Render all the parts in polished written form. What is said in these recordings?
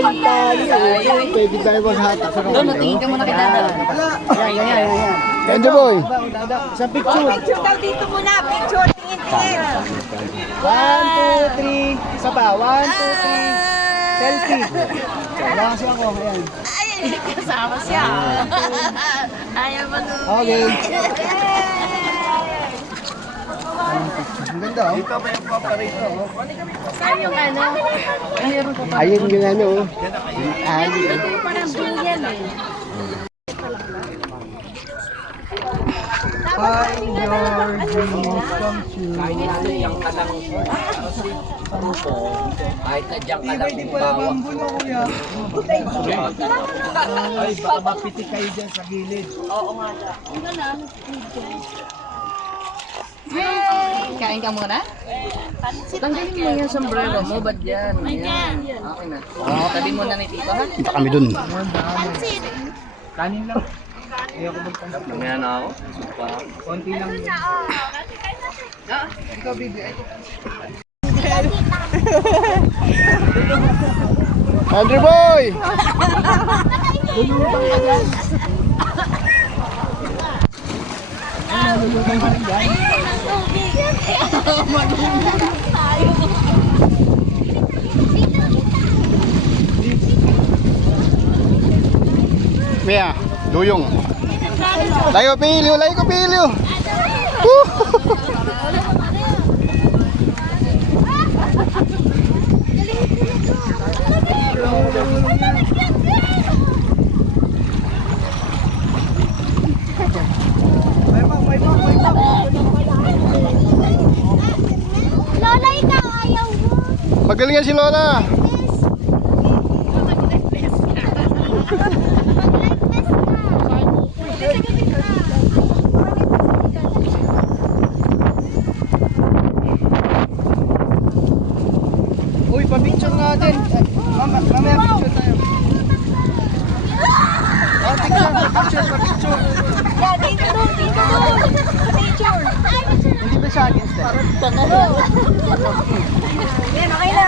yung tali. Pwede tayo maghatak sa Doon, tingin ka muna kita doon. Yan. Kenjo boy. Sa picture. Picture daw dito muna. Picture. Tingin. 1, 2, 3. Isa pa. 1, 2, 3. Selfie. Wala kasi ako. Ayan. Ay, kasama siya. Ayaw mag- Okay. Ang ganda oh. Dito ba yung paparito? Saan yung ano? Ayun yung ano. Ali. Parang billion eh. Find your dreams come true. Kahit na dyan ka lang bawa. Bulo kuya. Ay, baka mapitik kayo dyan sa gilid. Kain ka muna? Tanggalin mo yung sombrero mo, ba't yan? Ayan. Okay na. Tabi mo na ni Tito, ha? Kita kami dun. Kanin lang. Ayaw ko magpansin. Namaya na ako. Supa. Konti lang. Ikaw, baby. Andrew boy! Lulutang ka dyan. Nalulutang ka rin dyan. Mia, duyong. Layo pilyo, layo ko pilyo. Lola, ikaw ayaw mo. Magaling yan si Lola. Uy, pa-picture natin. Mamaya picture tayo. Oh, picture. Yeah, dito doon. Picture. Hindi ba siya against that? Yan, okay na.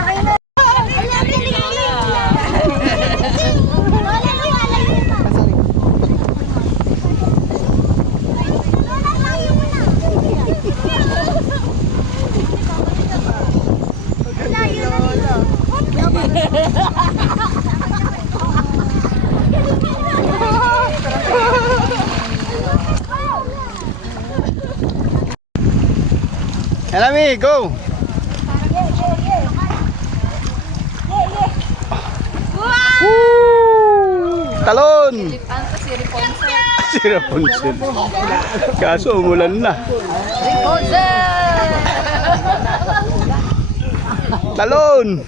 Elami, go! Woo! Talon! Si Rapunzel. Kaso umulan na. Talon!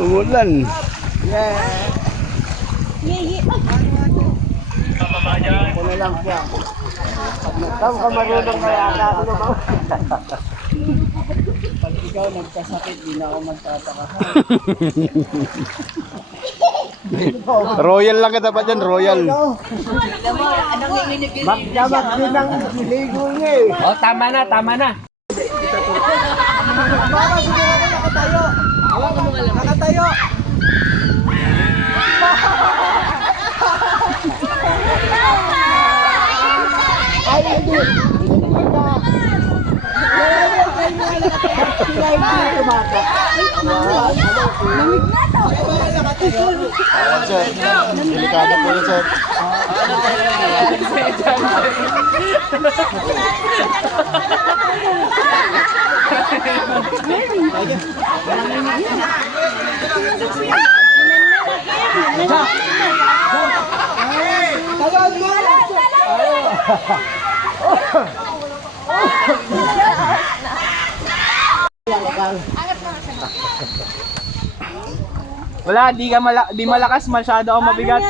Umulan. Ako na lang siya. Pag ka marunong na yata ako naman. Pag ikaw nagkasakit, di na ako magtataka. Royal lang ka dapat dyan, royal. Magdamag din ang ligo niya eh. Oh, tama na. Mama, siguro nakatayo. Nakatayo. Ay, hindi. Sir, delikado po yun, sir. Wala, di malakas, masyado ako mabigat.